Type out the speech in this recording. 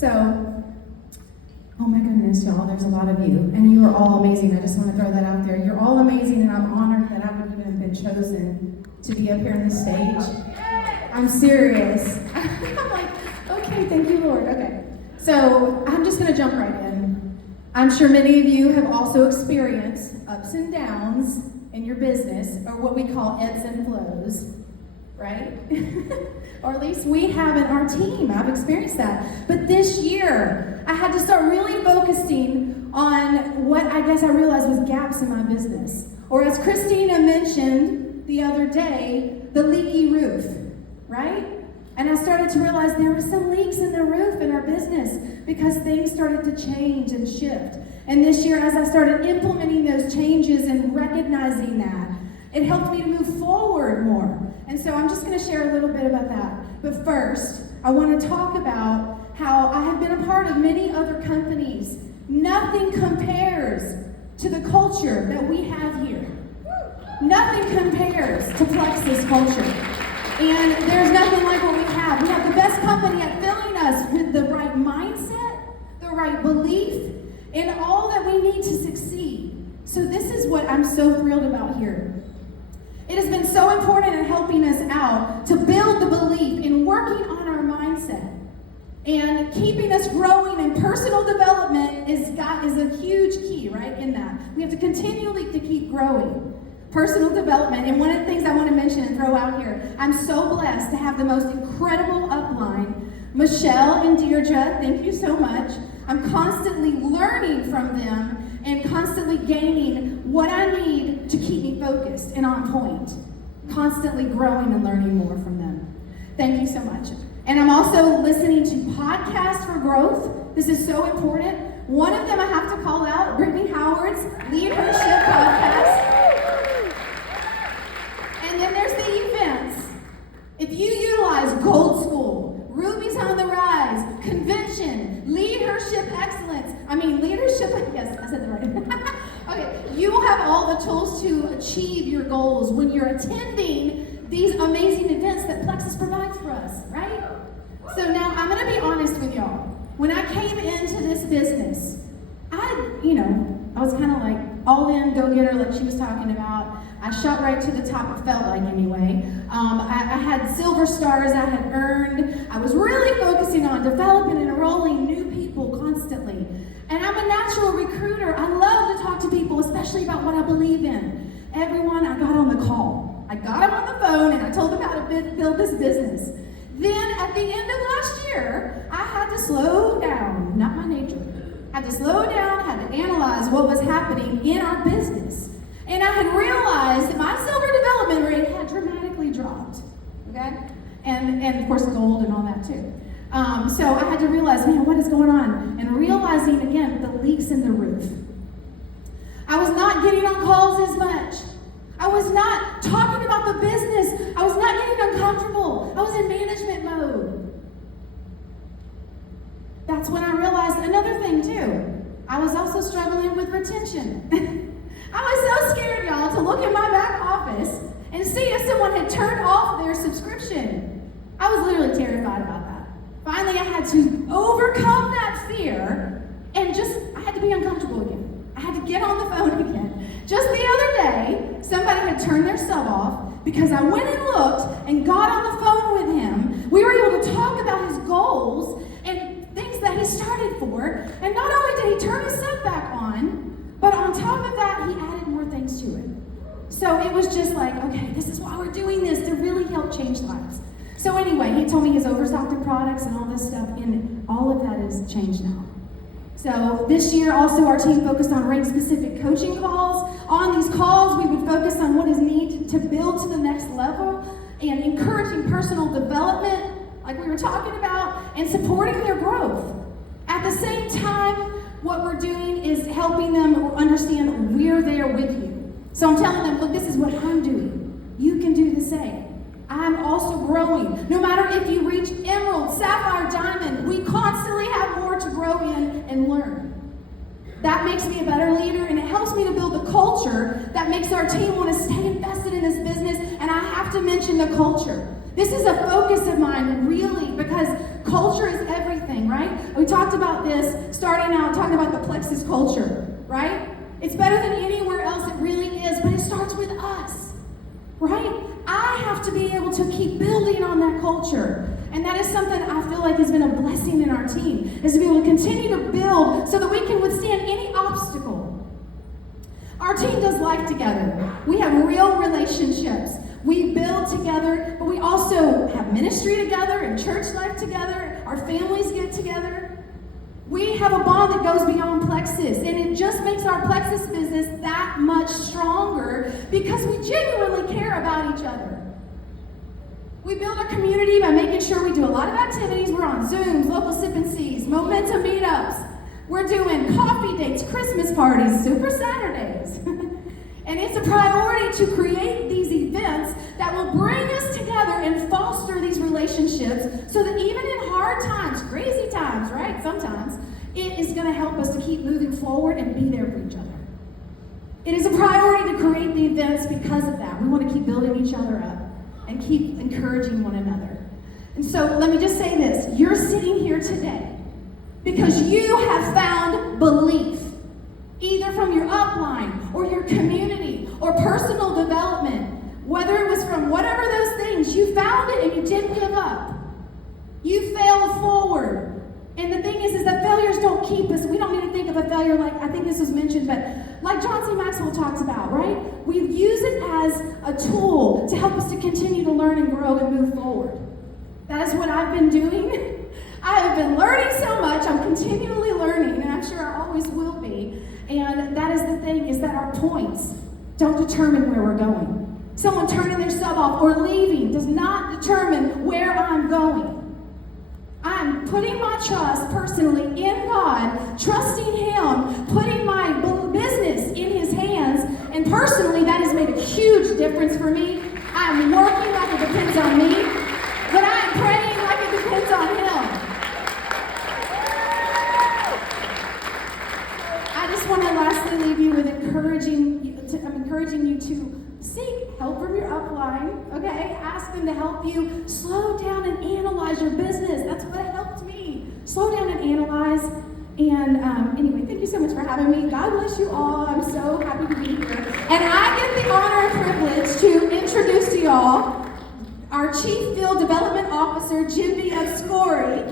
So, oh my goodness, y'all, there's a lot of you, and you are all amazing. I just want to throw that out there. You're all amazing, and I'm honored that I would even have been chosen to be up here on the stage. I'm serious. I'm like, okay, thank you, Lord. Okay, so I'm just going to jump right in. I'm sure many of you have also experienced ups and downs in your business, or what we call ebbs and flows, right? Or at least we have in our team. I've experienced that. But this year, I had to start really focusing on what I guess I realized was gaps in my business. Or as Christina mentioned the other day, the leaky roof, right? And I started to realize there were some leaks in the roof in our business because things started to change and shift. And this year, as I started implementing those changes and recognizing that, it helped me to move forward more. And so I'm just going to share a little bit about that. But first, I want to talk about how I have been a part of many other companies. Nothing compares to the culture that we have here. Nothing compares to Plexus culture. And there's nothing like what we have. We have the best company at filling us with the right mindset, the right belief, and all that we need to succeed. So this is what I'm so thrilled about here. It has been so important in helping us out to build the belief in working on our mindset and keeping us growing, and personal development is a huge key, right, in that. We have to continually to keep growing. Personal development, and one of the things I want to mention and throw out here, I'm so blessed to have the most incredible upline, Michelle and Deirdre, thank you so much. I'm constantly learning from them and constantly gaining what I need to keep me focused and on point. Constantly growing and learning more from them. Thank you so much. And I'm also listening to podcasts for growth. This is so important. One of them I have to call out, Brittany Howard's Lead Her Ship podcast. And then there's the events. If you utilize Gold School, Ruby's on the Rise, Convention, Leadership Excellence, Leadership, yes, I said that right. Okay, you will have all the tools to achieve your goals when you're attending these amazing events that Plexus provides for us, right? So now I'm going to be honest with y'all. When I came into this business, I was kind of like all in, go-getter, like she was talking about. I shot right to the top, it felt like anyway. I had silver stars I had earned. I was really focusing on developing and enrolling new people constantly. And I'm a natural recruiter. I love to talk to people, especially about what I believe in. Everyone, I got on the call. I got them on the phone and I told them how to build this business. Then at the end of last year, I had to slow down, not my nature. I had to slow down, had to analyze what was happening in our business. And I had realized that my silver development rate had dramatically dropped, okay? And of course gold and all that too. So I had to realize, man, what is going on? And realizing, again, the leaks in the roof. I was not getting on calls as much. I was not talking about the business. I was not getting uncomfortable. I was in management mode. That's when I realized another thing too. I was also struggling with retention. I was so scared, y'all, to look in my back office and see if someone had turned off their subscription. I was literally terrified about that. Finally, I had to overcome that fear and I had to be uncomfortable again. I had to get on the phone again. Just the other day, somebody had turned their sub off because I went and looked and got on the phone with him. We were able to talk about his goals and things that he started for. And not only did he turn his sub back on, but on top of that, he added more things to it. So it was just like, okay, this is why we're doing this, to really help change lives. So anyway, he told me he's overstocked in products and all this stuff, and all of that is changed now. So this year also our team focused on rank-specific coaching calls. On these calls, we would focus on what is needed to build to the next level and encouraging personal development, like we were talking about, and supporting their growth. At the same time, what we're doing is helping them understand we're there with you. So I'm telling them, look, this is what I'm doing. You can do the same. I'm also growing. No matter if you reach emerald, sapphire, diamond, we constantly have more to grow in and learn. That makes me a better leader, and it helps me to build a culture that makes our team want to stay invested in this business. And I have to mention the culture. This is a focus of mine, really, because culture is everything, right? right? We talked about this, starting out, talking about the plexus culture, right? It's better than anywhere else, it really is, but it starts with us, right? I have to be able to keep building on that culture. And that is something I feel like has been a blessing in our team, is to be able to continue to build so that we can withstand any obstacle. Our team does life together. We have real relationships. We build together, but we also have ministry together and church life together. Our families get together. We have a bond that goes beyond plexus, and it just makes our plexus business that much stronger because we genuinely care about each other. We build our community by making sure we do a lot of activities. We're on Zooms, local sip and sees, momentum meetups. We're doing coffee dates, Christmas parties, Super Saturdays. And it's a priority to create these events that will bring us together and foster these relationships so that even in hard times, crazy times, right, sometimes, it is going to help us to keep moving forward and be there for each other. It is a priority to create the events because of that. We want to keep building each other up and keep encouraging one another. And so let me just say this. You're sitting here today because you have found belief, either from your upline or your community or personal development. Whether it was from whatever those things, you found it and you didn't give up. You failed forward. And the thing is that failures don't keep us. We don't need to think of a failure like, I think this was mentioned, but like John C. Maxwell talks about, right? We use it as a tool to help us to continue to learn and grow and move forward. That is what I've been doing. I have been learning so much. I'm continually learning, and I'm sure I always will be. And that is the thing, is that our points don't determine where we're going. Someone turning their sub off or leaving does not determine where I'm going. I'm putting my trust personally in God, trusting Him, putting my business in His hands, and personally that has made a huge difference for me. I'm working like it depends on me, but I'm praying like it depends on Him. I just want to lastly leave you with encouraging you to seek help from your upline, okay? Ask them to help you slow down and analyze your business. That's what helped me. Slow down and analyze. And anyway, thank you so much for having me. God bless you all. I'm so happy to be here. And I get the honor and privilege to introduce to y'all our Chief Field Development Officer, Jimmy Abscori.